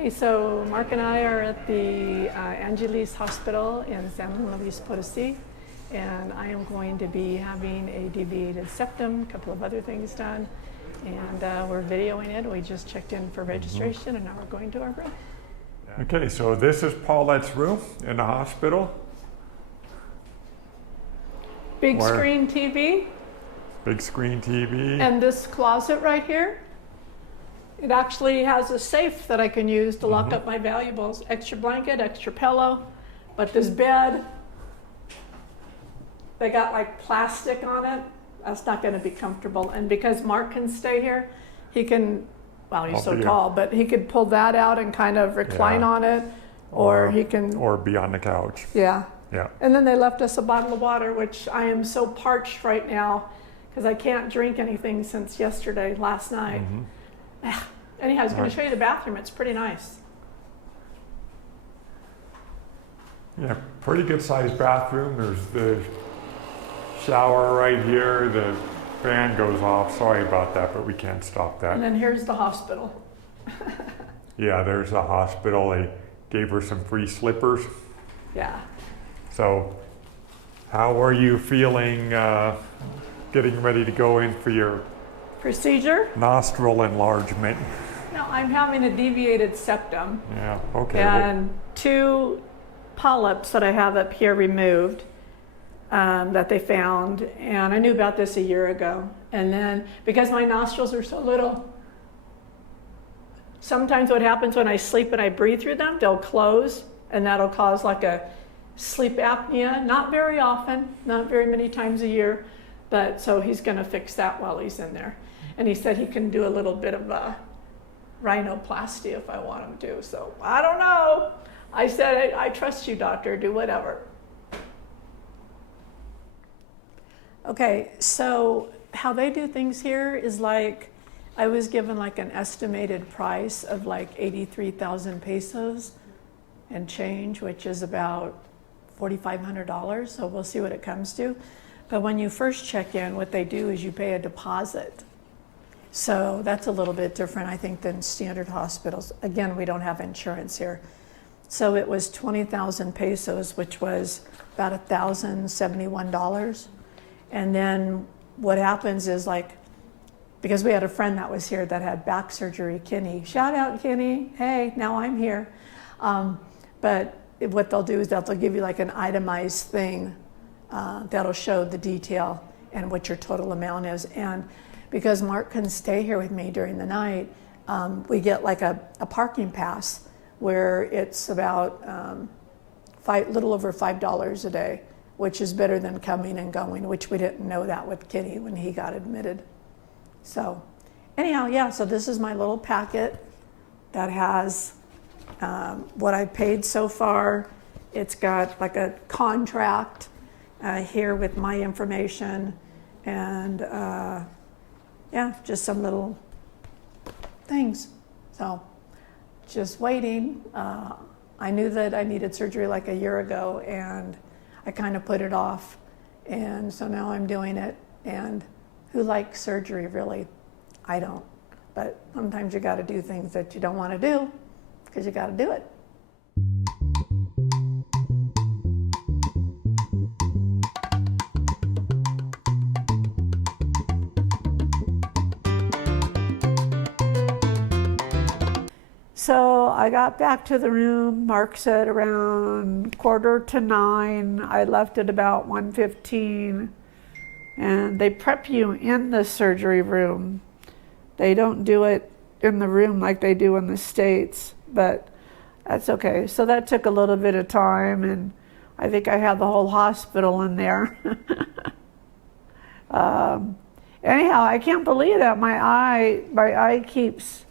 Hey, so Mark and I are at the Angeles Hospital in San Luis Potosí, and I am going to be having a deviated septum, a couple of other things done, and we're videoing it. We just checked in for registration, and now we're going to our room. Okay, so this is Paulette's room in the hospital. Big screen TV. Big screen TV. And this closet right here, it actually has a safe that I can use to lock up my valuables. Extra blanket, extra pillow, but this bed, they got like plastic on it. That's not going to be comfortable. And because Mark can stay here, he can, well, he's so tall, but he could pull that out and kind of recline on it, or he can... Or be on the couch. Yeah. Yeah. And then they left us a bottle of water, which I am so parched right now because I can't drink anything since last night. Anyhow, I was going to show you the bathroom. It's pretty nice. Yeah, pretty good sized bathroom. There's the shower right here. The fan goes off. Sorry about that, but we can't stop that. And then here's the hospital. Yeah, there's the hospital. They gave her some free slippers. Yeah. So how are you feeling getting ready to go in for your procedure? Nostril enlargement. No, I'm having a deviated septum. Yeah, okay. And 2 polyps that I have up here removed that they found. And I knew about this a year ago. And then because my nostrils are so little, sometimes what happens when I sleep and I breathe through them, they'll close, and that'll cause like a sleep apnea. Not very often, not very many times a year, but so he's going to fix that while he's in there. And he said he can do a little bit of a rhinoplasty if I want him to. So I don't know. I said, I trust you, doctor, do whatever. Okay, so how they do things here is like, I was given like an estimated price of like 83,000 pesos and change, which is about $4,500. So we'll see what it comes to. But when you first check in, what they do is you pay a deposit. So that's a little bit different, I think, than standard hospitals. Again, we don't have insurance here. So it was 20,000 pesos, which was about $1,071. And then what happens is, like, because we had a friend that was here that had back surgery, Kenny. Shout out, Kenny. Hey, now I'm here. But what they'll do is they'll give you like an itemized thing that'll show the detail and what your total amount is. And because Mark can stay here with me during the night, we get like a parking pass where it's about little over $5 a day, which is better than coming and going, which we didn't know that with Kenny when he got admitted. So anyhow, yeah, so this is my little packet that has what I paid so far. It's got like a contract here with my information, and yeah, just some little things. So just waiting. I knew that I needed surgery like a year ago, and I kind of put it off. And so now I'm doing it. And who likes surgery, really? I don't. But sometimes you got to do things that you don't want to do because you got to do it. So I got back to the room. Mark said around 8:45. I left at about 1:15. And they prep you in the surgery room. They don't do it in the room like they do in the States, but that's okay. So that took a little bit of time, and I think I had the whole hospital in there. Anyhow, I can't believe that my eye keeps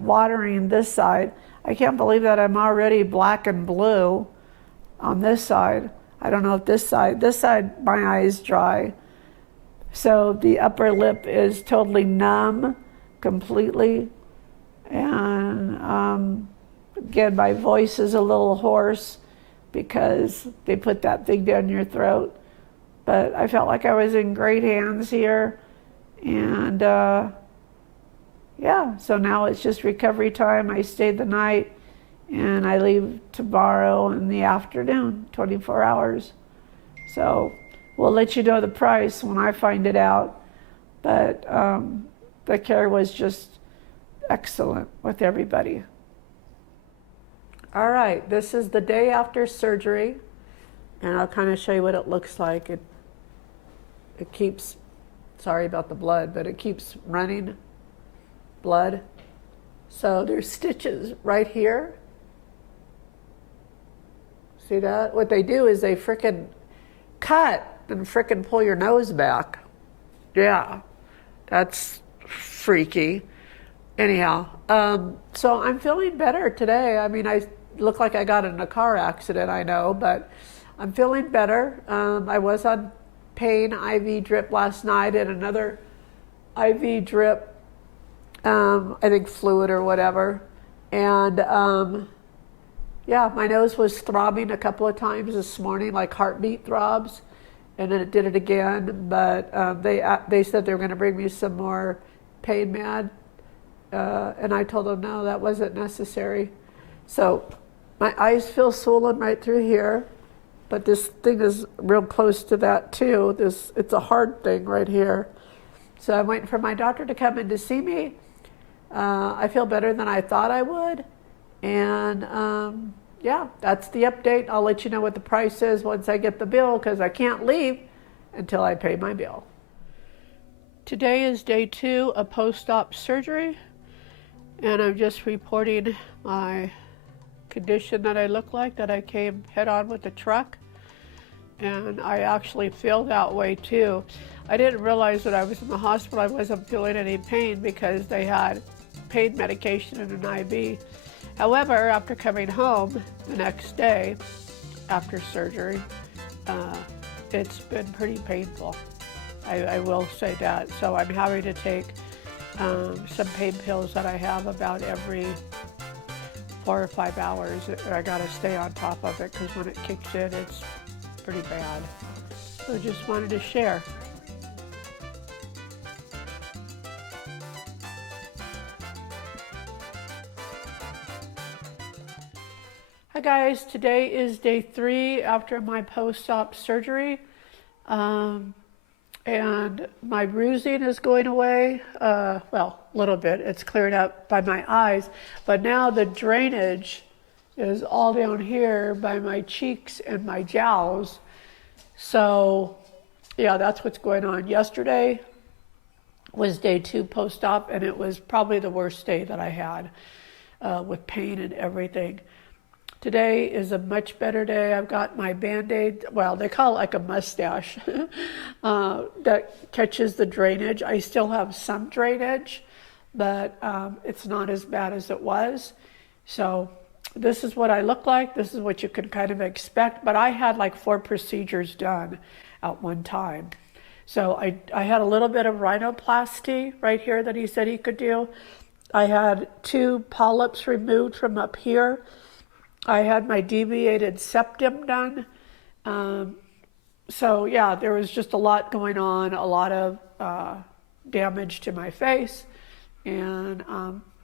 watering this side. I can't believe that I'm already black and blue on this side. I don't know if this side, my eye is dry. So the upper lip is totally numb, completely. And again, my voice is a little hoarse because they put that thing down your throat. But I felt like I was in great hands here. And yeah, so now it's just recovery time. I stayed the night and I leave tomorrow in the afternoon, 24 hours. So we'll let you know the price when I find it out. But the care was just excellent with everybody. All right, this is the day after surgery, and I'll kind of show you what it looks like. It keeps, sorry about the blood, but it keeps running blood. So there's stitches right here. See that? What they do is they frickin' cut and frickin' pull your nose back. Yeah, that's freaky. Anyhow, so I'm feeling better today. I mean, I look like I got in a car accident, I know, but I'm feeling better. I was on pain IV drip last night and another IV drip, I think fluid or whatever. And yeah, my nose was throbbing a couple of times this morning, like heartbeat throbs. And then it did it again, but they said they were going to bring me some more pain med, and I told them no, that wasn't necessary. So my eyes feel swollen right through here, but this thing is real close to that too. It's a hard thing right here. So I'm waiting for my doctor to come in to see me. I feel better than I thought I would, and yeah, that's the update. I'll let you know what the price is once I get the bill, because I can't leave until I pay my bill. Today is day 2 of post-op surgery, and I'm just reporting my condition that I look like, that I came head-on with the truck, and I actually feel that way too. I didn't realize that I was in the hospital I wasn't feeling any pain because they had pain medication and an IV. However, after coming home the next day after surgery, it's been pretty painful. I will say that. So I'm having to take some pain pills that I have about every 4 or 5 hours. I gotta stay on top of it because when it kicks in, it's pretty bad. So just wanted to share. Hi guys, today is day 3 after my post-op surgery, and my bruising is going away, well, a little bit. It's cleared up by my eyes, but now the drainage is all down here by my cheeks and my jowls. So yeah, that's what's going on. Yesterday was day 2 post-op, and it was probably the worst day that I had with pain and everything. Today is a much better day. I've got my Band-Aid, well, they call it like a mustache, that catches the drainage. I still have some drainage, but it's not as bad as it was. So this is what I look like. This is what you could kind of expect. But I had like 4 procedures done at one time. So I had a little bit of rhinoplasty right here that he said he could do. I had 2 polyps removed from up here. I had my deviated septum done. So yeah, there was just a lot going on, a lot of damage to my face. And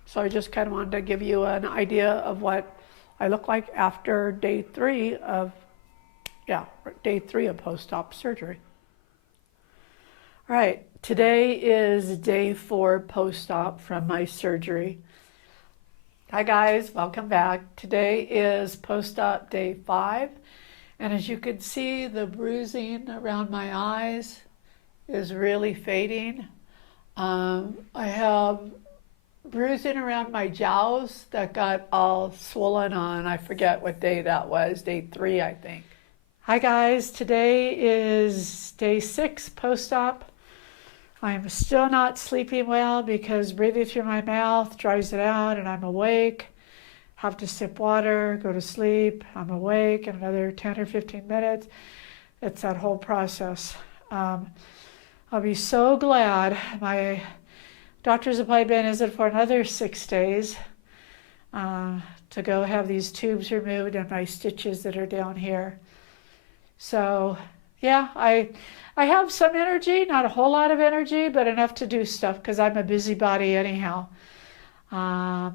so I just kind of wanted to give you an idea of what I look like after day 3 of post-op surgery. All right, today is day 4 post-op from my surgery. Hi guys, welcome back. Today is post-op day 5, and as you can see, the bruising around my eyes is really fading. I have bruising around my jowls that got all swollen on, I forget what day that was, day 3 I think. Hi guys, today is day 6 post-op. I'm still not sleeping well because breathing through my mouth dries it out, and I'm awake. Have to sip water, go to sleep. I'm awake in another 10 or 15 minutes. It's that whole process. I'll be so glad. My doctor's appointment isn't for another 6 days to go have these tubes removed and my stitches that are down here. So yeah, I have some energy, not a whole lot of energy, but enough to do stuff because I'm a busybody anyhow. So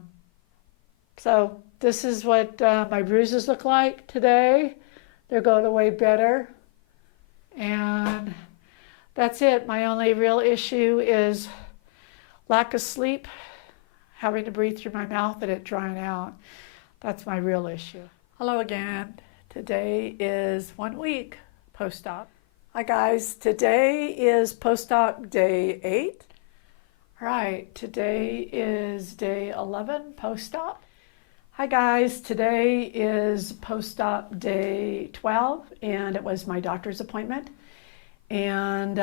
this is what my bruises look like today. They're going away better. And that's it. My only real issue is lack of sleep, having to breathe through my mouth and it drying out. That's my real issue. Hello again. Today is 1 week post-op. Hi guys, today is post-op day 8. All right, today is day 11 post-op. Hi guys, today is post-op day 12 and it was my doctor's appointment. And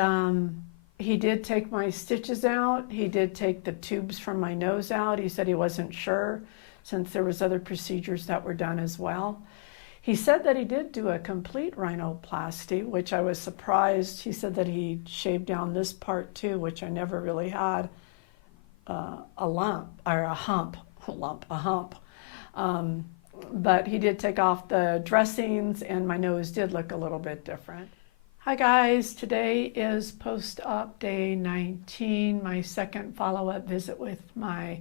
he did take my stitches out. He did take the tubes from my nose out. He said he wasn't sure since there was other procedures that were done as well. He said that he did do a complete rhinoplasty, which I was surprised. He said that he shaved down this part too, which I never really had a lump or a hump. But he did take off the dressings and my nose did look a little bit different. Hi guys, today is post-op day 19, my second follow-up visit with my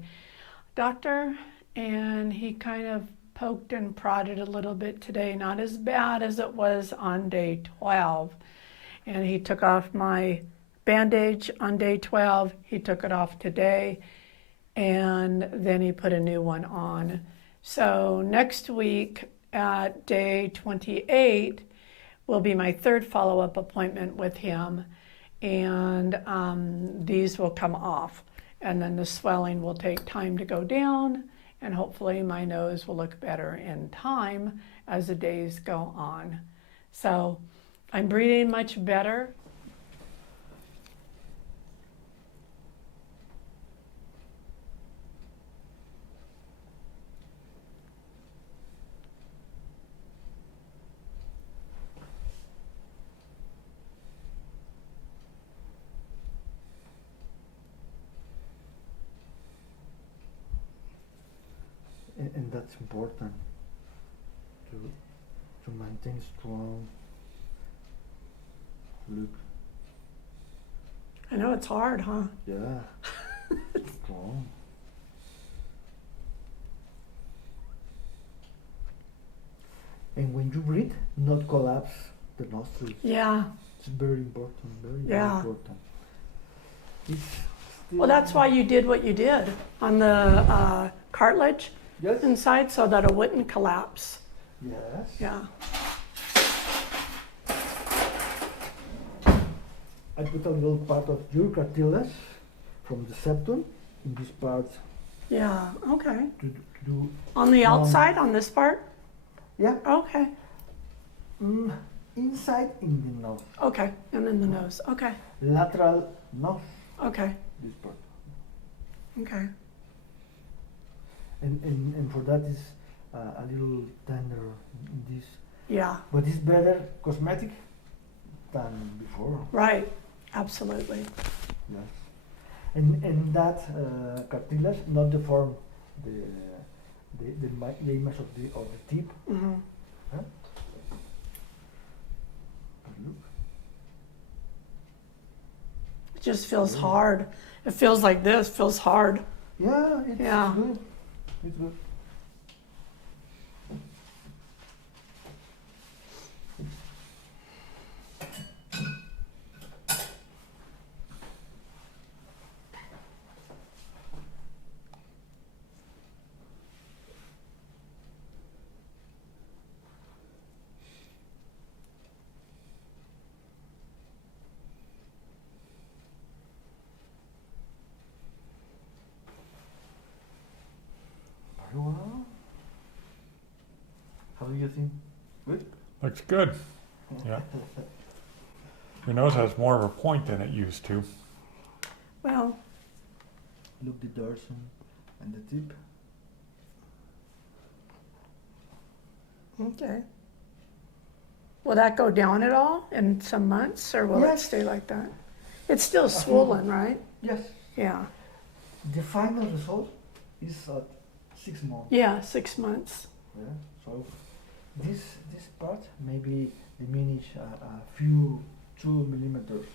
doctor, and he kind of poked and prodded a little bit today, not as bad as it was on day 12. And he took off my bandage on day 12, he took it off today, and then he put a new one on. So next week at day 28, will be my third follow-up appointment with him, and these will come off, and then the swelling will take time to go down, and hopefully my nose will look better in time as the days go on. So I'm breathing much better. And that's important to maintain strong look. I know it's hard, huh? Yeah, strong. And when you breathe, not collapse the nostrils. Yeah. It's very important, very important. Well, that's why you did what you did on the cartilage. Yes. Inside so that it wouldn't collapse. Yes. Yeah. I put a little part of your cartilage from the septum in this part. Yeah, okay. To do On the outside, on this part? Yeah. Okay. Inside in the nose. Okay, and then the nose. Okay. Lateral nose. Okay. This part. Okay. And for that is a little tender in this. Yeah. But it's better cosmetic than before. Right. Absolutely. Yes. And that cartilage not deform the image of the tip. Mm-hmm. Huh? But look. It just feels hard. It feels like this. Feels hard. Yeah. It's good. It's good. Very well. How do you think? Good? Looks good. Yeah. Your nose has more of a point than it used to. Well, Look the dorsum and the tip. okay. Will that go down at all in some months, or will it Yes. stay like that? It's still swollen, right? Yes. Yeah. The final result is at 6 months. Yeah, 6 months. Yeah. So this part maybe diminish a few 2 millimeters.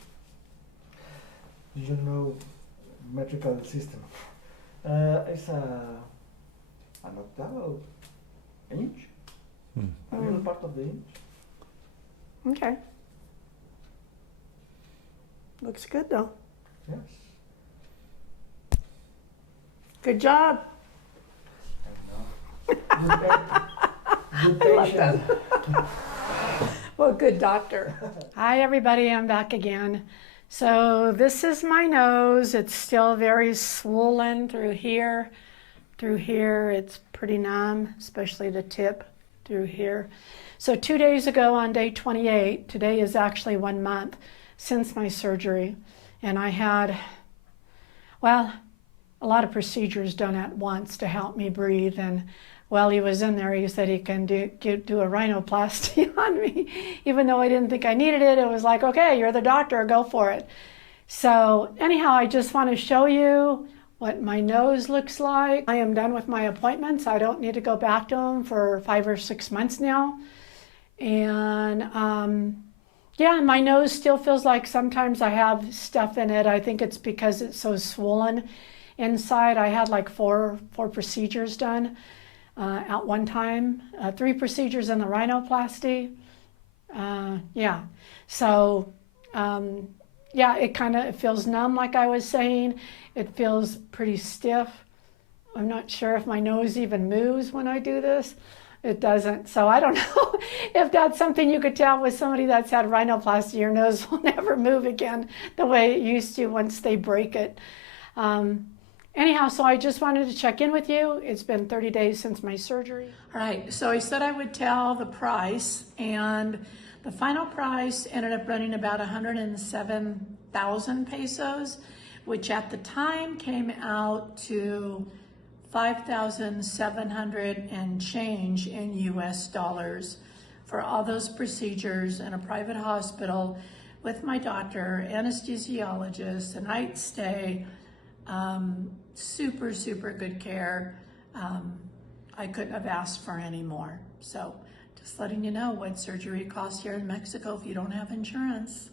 You know metrical system. It's an octavo inch, a little part of the inch. Okay. Looks good though. Yes. Good job. Good patient. Well, good doctor. Hi everybody, I'm back again. So this is my nose. It's still very swollen through here. Through here, it's pretty numb, especially the tip through here. So 2 days ago on day 28, today is actually 1 month since my surgery. And I had, well, a lot of procedures done at once to help me breathe. And while he was in there, he said he can do a rhinoplasty on me. Even though I didn't think I needed it, it was like, okay, you're the doctor, go for it. So anyhow, I just want to show you what my nose looks like. I am done with my appointments. I don't need to go back to them for 5 or 6 months now. And yeah, my nose still feels like sometimes I have stuff in it. I think it's because it's so swollen inside. I had like four procedures done at one time, 3 procedures in the rhinoplasty. Yeah, so yeah, it feels numb, like I was saying. It feels pretty stiff. I'm not sure if my nose even moves when I do this. It doesn't. So I don't know if that's something you could tell with somebody that's had rhinoplasty. Your nose will never move again the way it used to once they break it. Anyhow, so I just wanted to check in with you. It's been 30 days since my surgery. All right, so I said I would tell the price, and the final price ended up running about 107,000 pesos, which at the time came out to 5,700 and change in US dollars for all those procedures in a private hospital with my doctor, anesthesiologist, a night stay, super, super good care. I couldn't have asked for any more. So just letting you know what surgery costs here in Mexico if you don't have insurance.